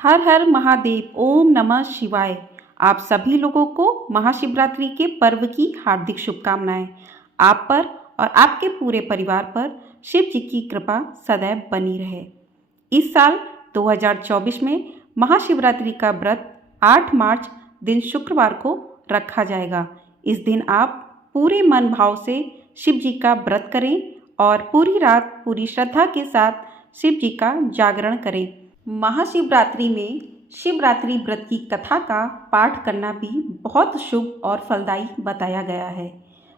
हर हर महादेव। ओम नमः शिवाय। आप सभी लोगों को महाशिवरात्रि के पर्व की हार्दिक शुभकामनाएं। आप पर और आपके पूरे परिवार पर शिव जी की कृपा सदैव बनी रहे। इस साल 2024 में महाशिवरात्रि का व्रत 8 मार्च दिन शुक्रवार को रखा जाएगा। इस दिन आप पूरे मन भाव से शिव जी का व्रत करें और पूरी रात पूरी श्रद्धा के साथ शिव जी का जागरण करें। महाशिवरात्रि में शिवरात्रि व्रत की कथा का पाठ करना भी बहुत शुभ और फलदायी बताया गया है।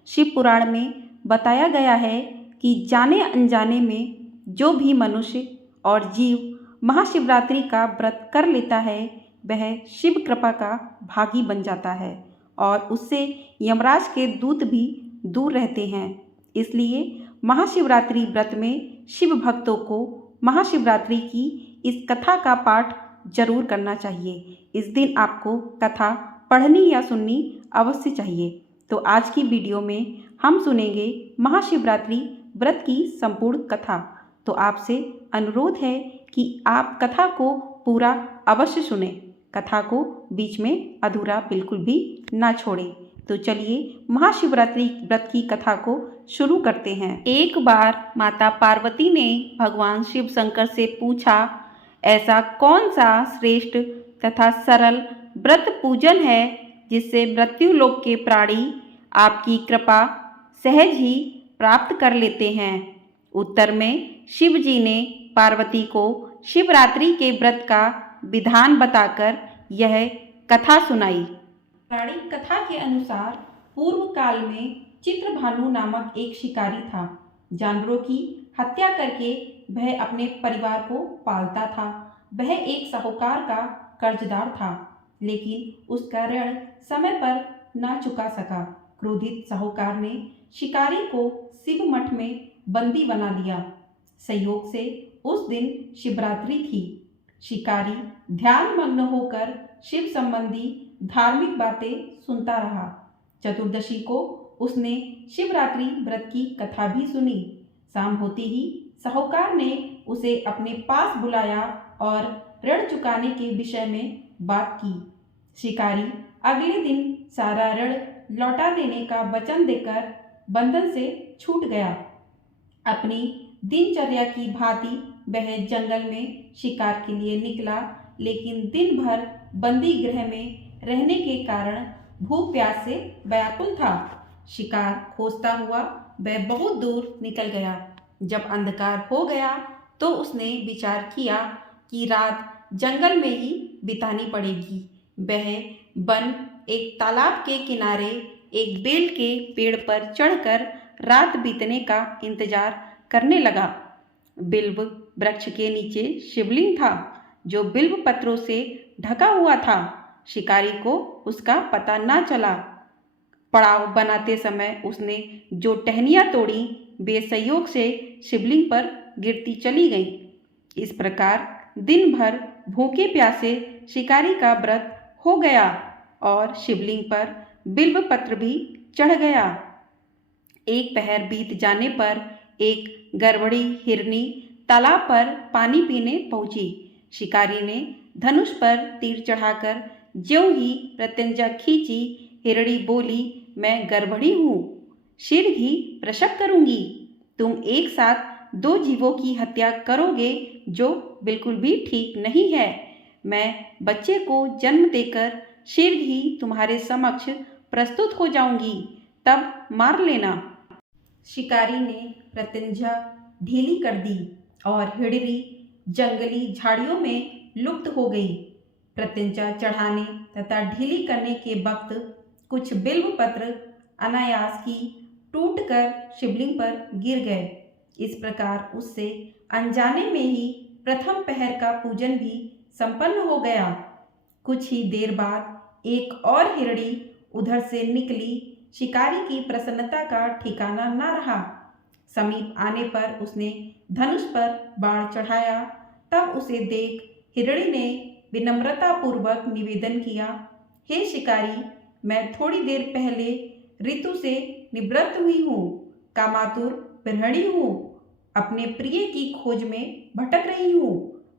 शिव पुराण में बताया गया है कि जाने अनजाने में जो भी मनुष्य और जीव महाशिवरात्रि का व्रत कर लेता है वह शिव कृपा का भागी बन जाता है और उससे यमराज के दूत भी दूर रहते हैं। इसलिए महाशिवरात्रि व्रत में शिव भक्तों को महाशिवरात्रि की इस कथा का पाठ जरूर करना चाहिए। इस दिन आपको कथा पढ़नी या सुननी अवश्य चाहिए। तो आज की वीडियो में हम सुनेंगे महाशिवरात्रि व्रत की संपूर्ण कथा। तो आपसे अनुरोध है कि आप कथा को पूरा अवश्य सुने, कथा को बीच में अधूरा बिल्कुल भी ना छोड़ें। तो चलिए महाशिवरात्रि व्रत की कथा को शुरू करते हैं। एक बार माता पार्वती ने भगवान शिव शंकर से पूछा, ऐसा कौन सा श्रेष्ठ तथा सरल व्रत पूजन है जिससे मृत्युलोक के प्राणी आपकी कृपा सहज ही प्राप्त कर लेते हैं। उत्तर में शिव जी ने पार्वती को शिवरात्रि के व्रत का विधान बताकर यह कथा सुनाई। पौराणिक कथा के अनुसार पूर्व काल में चित्रभानु नामक एक शिकारी था। जानवरों की हत्या करके वह अपने परिवार को पालता था। वह एक साहूकार का कर्जदार था, लेकिन उसका ऋण समय पर ना चुका सका। क्रोधित साहूकार ने शिकारी को शिव मठ में बंदी बना लिया। संयोग से उस दिन शिवरात्रि थी। शिकारी ध्यान मग्न होकर शिव संबंधी धार्मिक बातें सुनता रहा। चतुर्दशी को उसने शिवरात्रि व्रत की कथा भी सुनी। शाम होते ही साहूकार ने उसे अपने पास बुलाया और ऋण चुकाने के विषय में बात की। शिकारी अगले दिन सारा ऋण लौटा देने का वचन देकर बंधन से छूट गया। अपनी दिनचर्या की भांति वह जंगल में शिकार के लिए निकला, लेकिन दिन भर बंदी गृह में रहने के कारण भूख प्यास से व्याकुल था। शिकार खोजता हुआ वह बहुत दूर निकल गया। जब अंधकार हो गया तो उसने विचार किया कि रात जंगल में ही बितानी पड़ेगी। वह वन एक तालाब के किनारे एक बेल के पेड़ पर चढ़कर रात बीतने का इंतजार करने लगा। बिल्व वृक्ष के नीचे शिवलिंग था जो बिल्व पत्रों से ढका हुआ था। शिकारी को उसका पता ना चला। पड़ाव बनाते समय उसने जो टहनियाँ तोड़ी वे संयोग से शिवलिंग पर गिरती चली गईं। इस प्रकार दिन भर भूखे प्यासे शिकारी का व्रत हो गया और शिवलिंग पर बिल्व पत्र भी चढ़ गया। एक पहर बीत जाने पर एक गड़बड़ी हिरनी तालाब पर पानी पीने पहुंची। शिकारी ने धनुष पर तीर चढ़ाकर ज्यों ही प्रत्यंचा खींची, हिरणी बोली, मैं गड़बड़ी हूँ, शीघ्र ही प्रसव करूंगी। तुम एक साथ 2 जीवों की हत्या करोगे जो बिल्कुल भी ठीक नहीं है। मैं बच्चे को जन्म देकर शीघ्र ही तुम्हारे समक्ष प्रस्तुत हो जाऊंगी, तब मार लेना। शिकारी ने प्रत्यंचा ढीली कर दी और हिरणी जंगली झाड़ियों में लुप्त हो गई। प्रत्यंचा चढ़ाने तथा ढीली करने के वक्त कुछ बिल्व पत्र अनायास ही टूटकर शिवलिंग पर गिर गए। इस प्रकार उससे अनजाने में ही प्रथम पहर का पूजन भी संपन्न हो गया। कुछ ही देर बाद एक और हिरणी उधर से निकली। शिकारी की प्रसन्नता का ठिकाना ना रहा। समीप आने पर उसने धनुष पर बाण चढ़ाया। तब उसे देख हिरणी ने विनम्रतापूर्वक निवेदन किया, हे शिकारी, मैं थोड़ी देर पहले ऋतु से निवृत्त हुई हूँ, कामातुर गृहिणी हूँ, अपने प्रिय की खोज में भटक रही हूँ।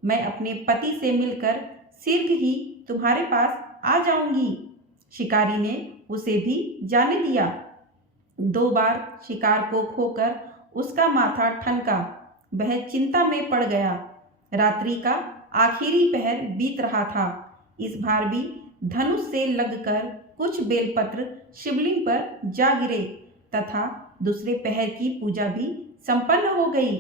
मैं अपने पति से मिलकर शीघ्र ही तुम्हारे पास आ जाऊंगी। शिकारी ने उसे भी जाने दिया। 2 बार शिकार को खोकर उसका माथा ठनका। वह चिंता में पड़ गया। रात्रि का आखिरी पहर बीत रहा था। इस बार भी धनुष से लगकर कुछ बेलपत्र शिवलिंग पर जा गिरे तथा दूसरे पहर की पूजा भी संपन्न हो गई।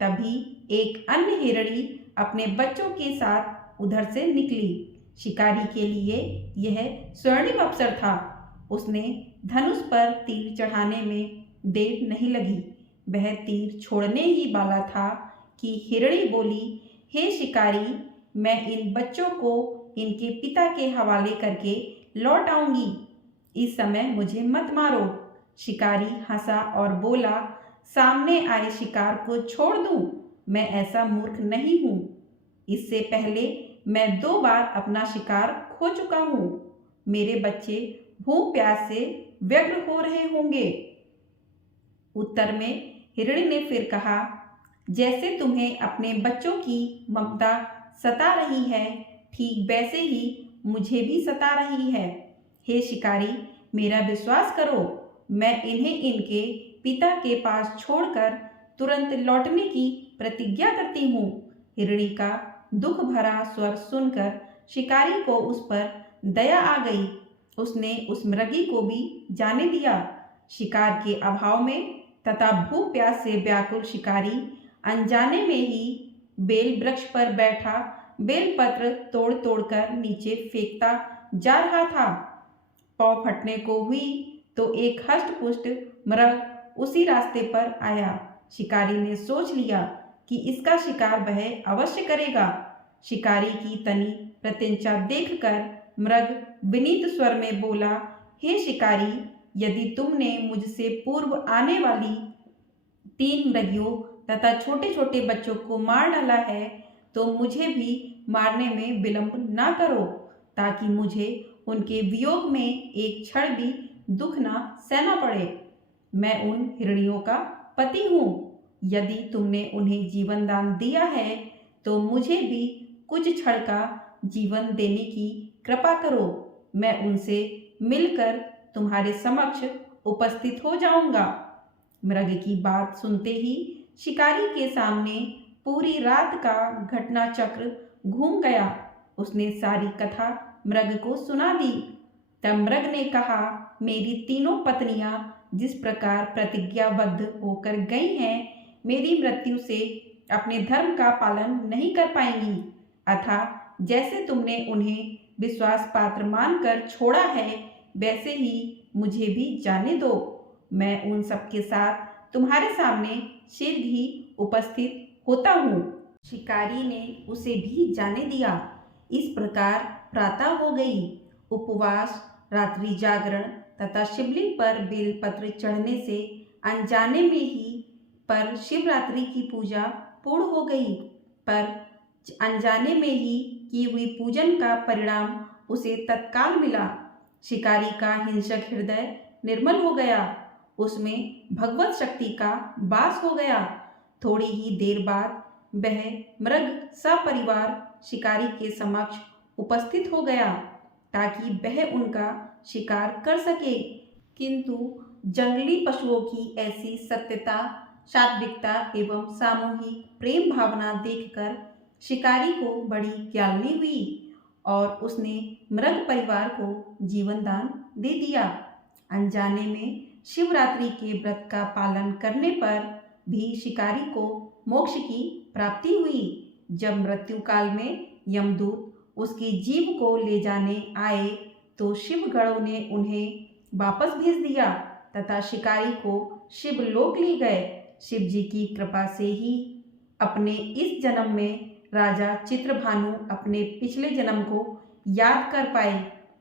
तभी एक अन्य हिरणी अपने बच्चों के साथ उधर से निकली। शिकारी के लिए यह स्वर्णिम अवसर था। उसने धनुष पर तीर चढ़ाने में देर नहीं लगी। वह तीर छोड़ने ही वाला था कि हिरणी बोली, हे शिकारी, मैं इन बच्चों को इनके पिता के हवाले करके लौट आऊंगी। इस समय मुझे मत मारो। शिकारी हंसा और बोला, सामने आए शिकार को छोड़ दूं? मैं ऐसा मूर्ख नहीं हूं। इससे पहले मैं 2 बार अपना शिकार खो चुका हूं। मेरे बच्चे भूख प्यास से व्यग्र हो रहे होंगे। उत्तर में हिरणी ने फिर कहा, जैसे तुम्हें अपने बच्चों की ममता सता रही है, ठीक वैसे ही मुझे भी सता रही है। हे शिकारी, मेरा विश्वास करो, मैं इन्हें इनके पिता के पास छोड़कर तुरंत लौटने की प्रतिज्ञा करती हूँ। हिरणी का दुख भरा स्वर सुनकर शिकारी को उस पर दया आ गई। उसने उस मृगी को भी जाने दिया। शिकार के अभाव में तथा भूख प्यास से व्याकुल शिकारी अनजाने में ही बेल वृक्ष पर बैठा बेलपत्र तोड़ तोड़कर नीचे फेंकता जा रहा था। पाँव फटने को हुई तो एक हष्ट-पुष्ट मृग उसी रास्ते पर आया। शिकारी ने सोच लिया कि इसका शिकार वह अवश्य करेगा। शिकारी की तनी प्रत्यंचा देखकर मृग विनीत स्वर में बोला, हे शिकारी, यदि तुमने मुझसे पूर्व आने वाली 3 मृगियों तथा छोटे छोटे बच्चों को मार डाला है तो मुझे भी मारने में विलंब ना करो, ताकि मुझे उनके वियोग में एक क्षण भी दुख ना सहना पड़े। मैं उन हिरणियों का पति हूँ। यदि तुमने उन्हें जीवन दान दिया है तो मुझे भी कुछ क्षण का जीवन देने की कृपा करो। मैं उनसे मिलकर तुम्हारे समक्ष उपस्थित हो जाऊंगा। मृग की बात सुनते ही शिकारी के सामने पूरी रात का घटना चक्र घूम गया। उसने सारी कथा मृग को सुना दी। तब मृग ने कहा, मेरी तीनों पत्नियां जिस प्रकार प्रतिज्ञाबद्ध होकर गई हैं, मेरी मृत्यु से अपने धर्म का पालन नहीं कर पाएंगी। अतः जैसे तुमने उन्हें विश्वास पात्र मानकर छोड़ा है, वैसे ही मुझे भी जाने दो। मैं उन सबके साथ तुम्हारे सामने शीघ्र ही उपस्थित होता हूँ। शिकारी ने उसे भी जाने दिया। इस प्रकार प्रातः हो गई। उपवास, रात्रि जागरण तथा शिवलिंग पर बेलपत्र चढ़ने से अनजाने में ही पर शिवरात्रि की पूजा पूर्ण हो गई। पर अनजाने में ही की हुई पूजन का परिणाम उसे तत्काल मिला। शिकारी का हिंसक हृदय निर्मल हो गया। उसमें भगवत शक्ति का वास हो गया। थोड़ी ही देर बाद वह मृग सपरिवार शिकारी के समक्ष उपस्थित हो गया ताकि वह उनका शिकार कर सके। किंतु जंगली पशुओं की ऐसी सत्यता, सात्विकता एवं सामूहिक प्रेम भावना देखकर शिकारी को बड़ी ग्यालनी हुई और उसने मृग परिवार को जीवन दान दे दिया। अनजाने में शिवरात्रि के व्रत का पालन करने पर भी शिकारी को मोक्ष की प्राप्ति हुई। जब मृत्यु काल में यमदूत उसकी जीव को ले जाने आए तो शिवगणों ने उन्हें वापस भेज दिया तथा शिकारी को शिवलोक ले गए। शिव जी की कृपा से ही अपने इस जन्म में राजा चित्रभानु अपने पिछले जन्म को याद कर पाए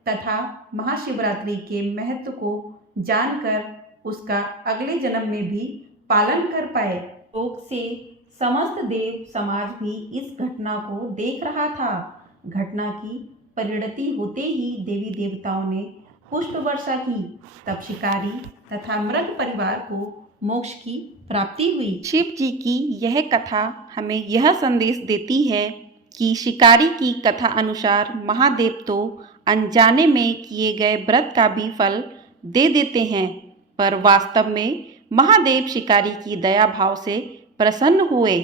तथा महाशिवरात्रि के महत्व को जानकर उसका अगले जन्म में भी पालन कर पाए। लोक से समस्त देव समाज भी इस घटना को देख रहा था। घटना की परिणति होते ही देवी देवताओं ने पुष्प वर्षा की। तब शिकारी तथा मृग परिवार को मोक्ष की प्राप्ति हुई। शिव जी की यह कथा हमें यह संदेश देती है कि शिकारी की कथा अनुसार महादेव तो अनजाने में किए गए व्रत का भी फल दे देते हैं, पर वास्तव में महादेव शिकारी की दया भाव से प्रसन्न हुए।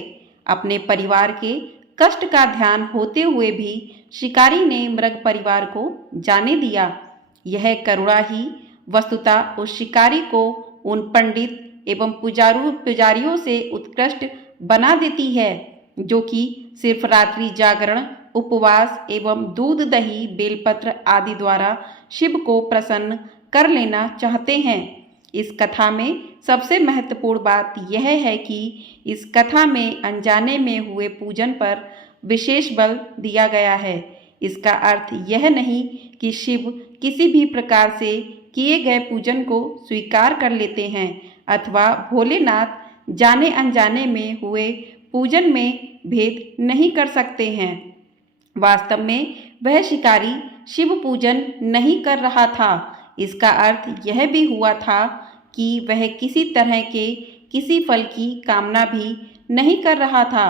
अपने परिवार के कष्ट का ध्यान होते हुए भी शिकारी ने मृग परिवार को जाने दिया। यह करुणा ही वस्तुतः उस शिकारी को उन पंडित एवं पुजारियों से उत्कृष्ट बना देती है, जो कि सिर्फ रात्रि जागरण, उपवास एवं दूध दही बेलपत्र आदि द्वारा शिव को प्रसन्न कर लेना चाहते हैं। इस कथा में सबसे महत्वपूर्ण बात यह है कि इस कथा में अनजाने में हुए पूजन पर विशेष बल दिया गया है। इसका अर्थ यह नहीं कि शिव किसी भी प्रकार से किए गए पूजन को स्वीकार कर लेते हैं अथवा भोलेनाथ जाने अनजाने में हुए पूजन में भेद नहीं कर सकते हैं। वास्तव में वह शिकारी शिव पूजन नहीं कर रहा था। इसका अर्थ यह भी हुआ था कि वह किसी तरह के किसी फल की कामना भी नहीं कर रहा था।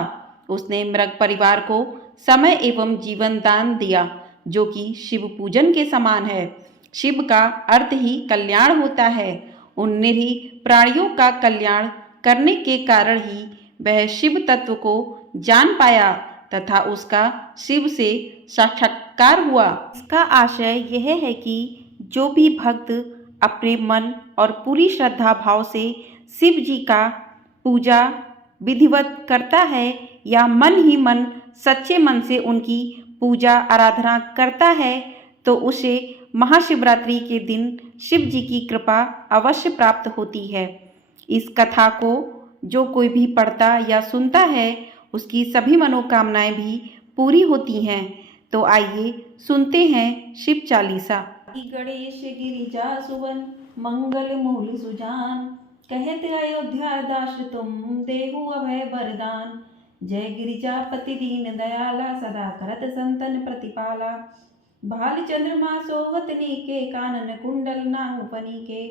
उसने मृग परिवार को समय एवं जीवन दान दिया, जो कि शिव पूजन के समान है। शिव का अर्थ ही कल्याण होता है। उन निरीह प्राणियों का कल्याण करने के कारण ही वह शिव तत्व को जान पाया तथा उसका शिव से साक्षात्कार हुआ। इसका आशय यह है कि जो भी भक्त अपने मन और पूरी श्रद्धा भाव से शिव जी का पूजा विधिवत करता है या मन ही मन सच्चे मन से उनकी पूजा आराधना करता है, तो उसे महाशिवरात्रि के दिन शिव जी की कृपा अवश्य प्राप्त होती है। इस कथा को जो कोई भी पढ़ता या सुनता है, उसकी सभी मनोकामनाएं भी पूरी होती हैं। तो आइए सुनते हैं शिव चालीसा। गणेश गिरिजा सुवन मंगल मूल सुजान, कहत अयोध्या दास तुम देहु अभय वरदान। जय गिरिजापति दीन दयाला, सदा करत संतन प्रतिपाला। भाल चंद्रमा सोवत नीके, कानन कुंडल नाग फनीके।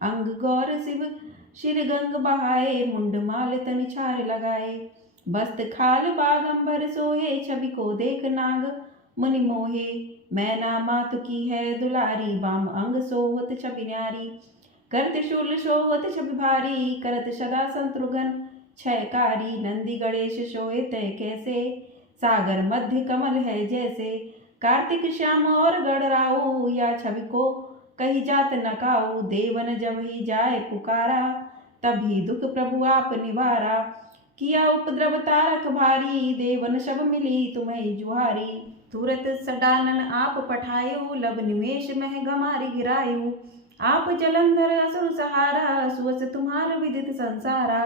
अंग गौर शिव शिर गंग बहाए, मुंड माल तन छार लगाए। बस्त खाल बागंबर सोहे, छवि को देख नाग मुनि मोहे। मैना मातु की है दुलारी, बाम अंग सोवत छवि न्यारी। करत शूल सोवत छवि भारी, करत सदा संतुगन छयकारी। नंदी गणेश सोए तय कैसे, सागर मध्य कमल है जैसे। कार्तिक श्याम और गणराऊ, या छवि को कही जात नकाऊ। देवन जब ही जाए पुकारा, तभी दुख प्रभु आप निवारा। किया उपद्रव तारक भारी, देवन सब मिली तुम्हें जुहारी। तुरत सडानन आप पठायो, लब निमेष मह गमारी गिरायो। आप जलंधर असुर सहारा, सुवस तुम्हार विदित संसारा।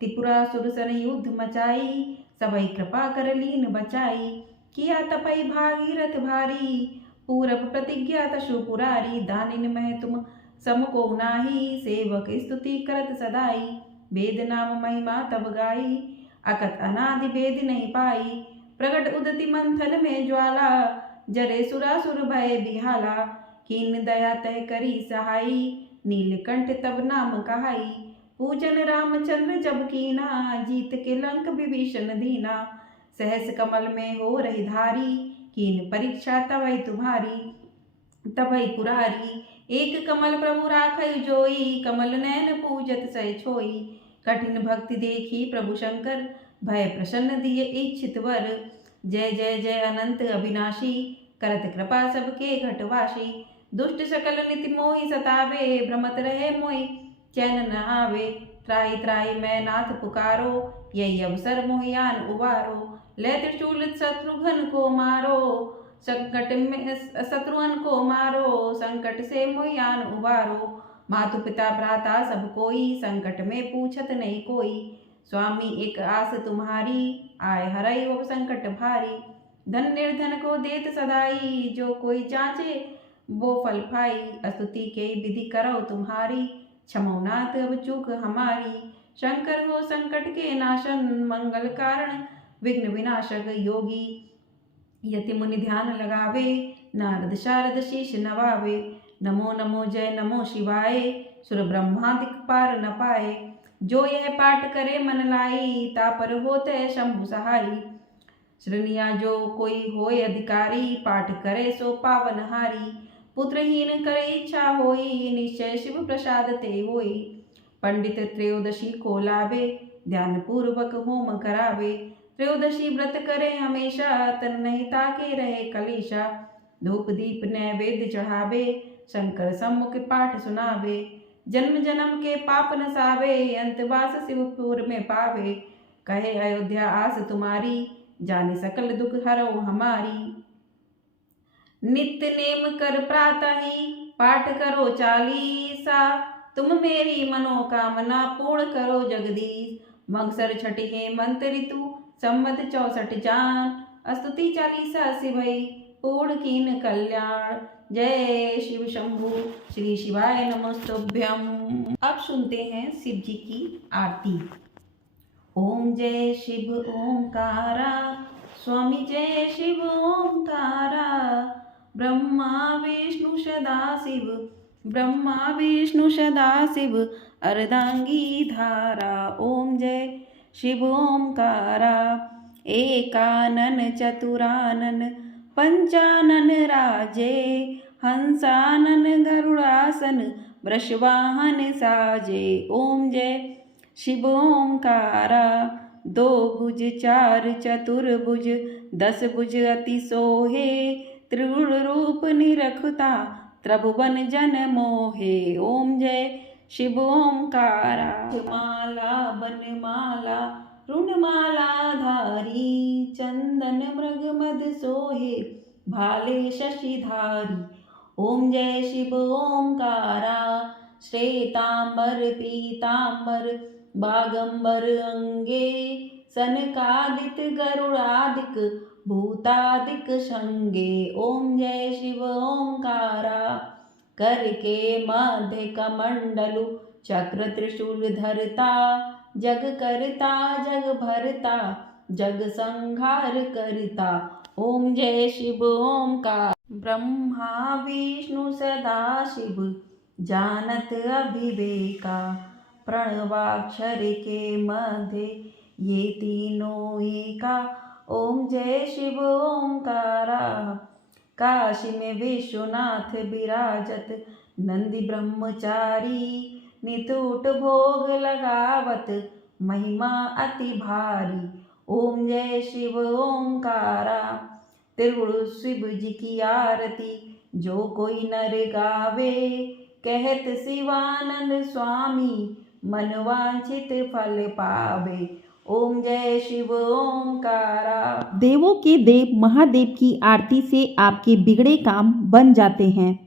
त्रिपुरा सुर सन युद्ध मचाई, सबई कृपा कर लीन बचाई। किया तपई भागीरथ भारी, पूरब प्रतिज्ञा तशु पुरारी। दानिन मह तुम सम को नाही, सेवक स्तुति करत सदाई। वेद नाम महिमा तब गाई, अकत अनादि वेद नहीं पाई। प्रगट उदति मंथन में ज्वाला, जरे सुरासुर भय बिहाला। कीन दया तय करी सहाई, नीलकंठ तब नाम कहाई। पूजन रामचंद्र जब कीना, जीत के लंक विभीषण दीना। सहस कमल में हो रही धारी, कीन परीक्षा तवै तुम्हारी। तभै पुरारी एक कमल प्रभु राखै जोई, कमल नयन पूजत सै छोई। कठिन भक्ति देखी प्रभु शंकर, भय प्रसन्न दिए इच्छित वर। जय जय जय अनंत अविनाशी, करत कृपा सबके घटवासी। दुष्ट सकल निति मोहि सतावे, भ्रमत रहे मोहि चैन न आवे। त्राहि त्राहि मैं नाथ पुकारो, यही अवसर मोहियान उबारो। ले त्रिशूल शत्रुघ्न को मारो, संकट में शत्रुघ्न को मारो। संकट से मोहियान उबारो। मातु पिता भ्राता सब कोई, संकट में पूछत नहीं कोई। स्वामी एक आस तुम्हारी, आय हरई वो संकट भारी। धन निर्धन को देत सदाई, जो कोई जांचे वो फल पाई। स्तुति के विधि करो तुम्हारी, क्षमो नाथ अब चूक हमारी। शंकर हो संकट के नाशन, मंगल कारण विघ्न विनाशक। योगी यति मुनि ध्यान लगावे, नारद शारद शीश नवावे। नमो नमो जय नमो शिवाय, सुर ब्रह्मादिक पार न पाए। जो यह पाठ करे मन लाई, तापर होते शंभु सहाई। श्रृणिया जो कोई होय अधिकारी, पाठ करे सो पावनहारी। पुत्रहीन करे इच्छा होई, निश्चय शिव प्रसाद ते होई। पंडित त्रयोदशी को लावे, ध्यान पूर्वक होम करावे। त्रयोदशी व्रत करे हमेशा, तन नहीं ताके रहे कलेशा। धूप दीप नैवेद्य चढ़ावे, शंकर सम्मुख पाठ सुनावे। जन्म जन्म के पाप नसावे, अंतवास शिवपुर में पावे। कहे अयोध्या आस तुम्हारी, जाने सकल दुख हरो हमारी। नित्य नेम कर प्रातः ही, पाठ करो चालीसा। तुम मेरी मनोकामना पूर्ण करो जगदीश। मगसर छठी हेमंत ऋतु, संवत 64 जान। स्तुति चालीसा से भई, पूर्ण कीन कल्याण। जय शिव शंभु, श्री शिवाय नमस्तुभ्यम। अब सुनते हैं शिव जी की आरती। ओम जय शिव ओंकारा, स्वामी जय शिव ओंकारा। ब्रह्मा विष्णु सदाशिव, ब्रह्मा विष्णु सदाशिव, अर्धांगी धारा। ओम जय शिव ओंकारा। एकानन चतुरानन, पंचानन राजे। हंसानन गरुड़ासन, वृषवाहन साजे। ओम जय शिव ओंकारा। दो भुज चार चतुर्भुज, 10 भुज अति सोहे। त्रिगुण रूप निरखता, त्रिभुवन जन मोहे। ओम जय शिव ओंकारा। माला बनमाला, रुणमाला धारी। चंदन मृग मद सोहे, भाले शशिधारी। ओम जय शिव ओंकारा। श्वेतांबर पीतांबर, बागंबर अंगे। सनकादिक गरुड़ादिक, भूतादिक संगे। ओम जय शिव ओंकारा। कर के मध्य कमंडलु, चक्र त्रिशूल धरता। जग करता जग भरता, जग संहार करता। ओम जय शिव ओंकार। ब्रह्मा विष्णु सदाशिव, जानत अभिवेका। प्रणवाक्षर के मध्य, ये तीनों एका। ओम जय शिव ओंकारा। काशी में विश्वनाथ विराजत, नंदी ब्रह्मचारी। नितूट भोग लगावत, महिमा अति भारी। ओम जय शिव ओंकारा। त्रिगुण शिव जी की आरती, जो कोई नर गावे। कहत शिवानंद स्वामी, मनवांछित फल पावे। ओम जय शिव ओंकारा। देवों के देव महादेव की आरती से आपके बिगड़े काम बन जाते हैं।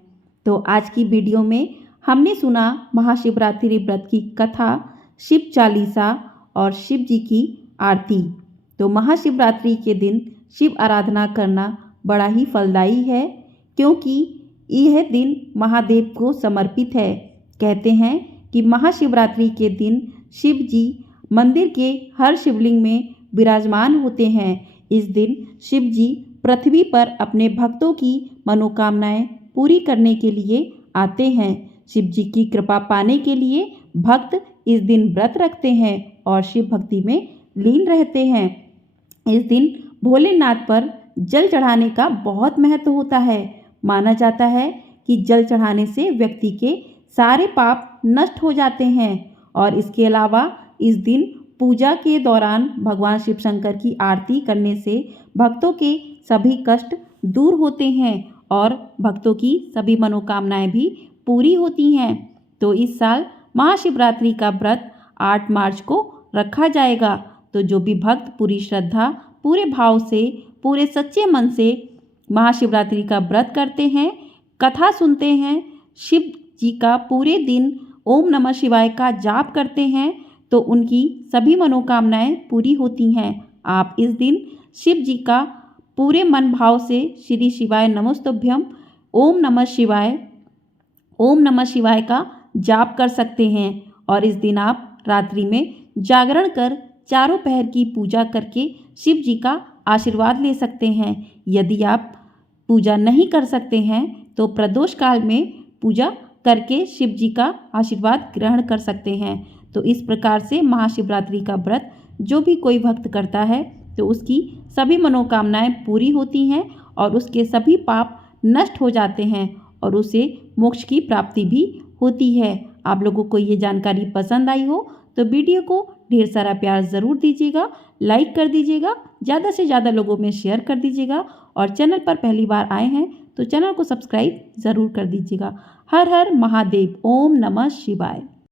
तो आज की वीडियो में हमने सुना महाशिवरात्रि व्रत की कथा, शिव चालीसा और शिव जी की आरती। तो महाशिवरात्रि के दिन शिव आराधना करना बड़ा ही फलदायी है, क्योंकि यह दिन महादेव को समर्पित है। कहते हैं कि महाशिवरात्रि के दिन शिव जी मंदिर के हर शिवलिंग में विराजमान होते हैं। इस दिन शिव जी पृथ्वी पर अपने भक्तों की मनोकामनाएं पूरी करने के लिए आते हैं। शिव जी की कृपा पाने के लिए भक्त इस दिन व्रत रखते हैं और शिव भक्ति में लीन रहते हैं। इस दिन भोलेनाथ पर जल चढ़ाने का बहुत महत्व होता है। माना जाता है कि जल चढ़ाने से व्यक्ति के सारे पाप नष्ट हो जाते हैं। और इसके अलावा इस दिन पूजा के दौरान भगवान शिव शंकर की आरती करने से भक्तों के सभी कष्ट दूर होते हैं और भक्तों की सभी मनोकामनाएं भी पूरी होती हैं। तो इस साल महाशिवरात्रि का व्रत 8 मार्च को रखा जाएगा। तो जो भी भक्त पूरी श्रद्धा, पूरे भाव से, पूरे सच्चे मन से महाशिवरात्रि का व्रत करते हैं, कथा सुनते हैं, शिव जी का पूरे दिन ओम नमः शिवाय का जाप करते हैं, तो उनकी सभी मनोकामनाएं पूरी होती हैं। आप इस दिन शिव जी का पूरे मन भाव से श्री शिवाय नमस्तुभ्यम, ओम नमः शिवाय का जाप कर सकते हैं। और इस दिन आप रात्रि में जागरण कर चारों पहर की पूजा करके शिव जी का आशीर्वाद ले सकते हैं। यदि आप पूजा नहीं कर सकते हैं तो प्रदोष काल में पूजा करके शिव जी का आशीर्वाद ग्रहण कर सकते हैं। तो इस प्रकार से महाशिवरात्रि का व्रत जो भी कोई भक्त करता है तो उसकी सभी मनोकामनाएं पूरी होती हैं और उसके सभी पाप नष्ट हो जाते हैं और उसे मोक्ष की प्राप्ति भी होती है। आप लोगों को ये जानकारी पसंद आई हो तो वीडियो को ढेर सारा प्यार ज़रूर दीजिएगा, लाइक कर दीजिएगा, ज़्यादा से ज़्यादा लोगों में शेयर कर दीजिएगा और चैनल पर पहली बार आए हैं तो चैनल को सब्सक्राइब ज़रूर कर दीजिएगा। हर हर महादेव। ओम नमः शिवाय।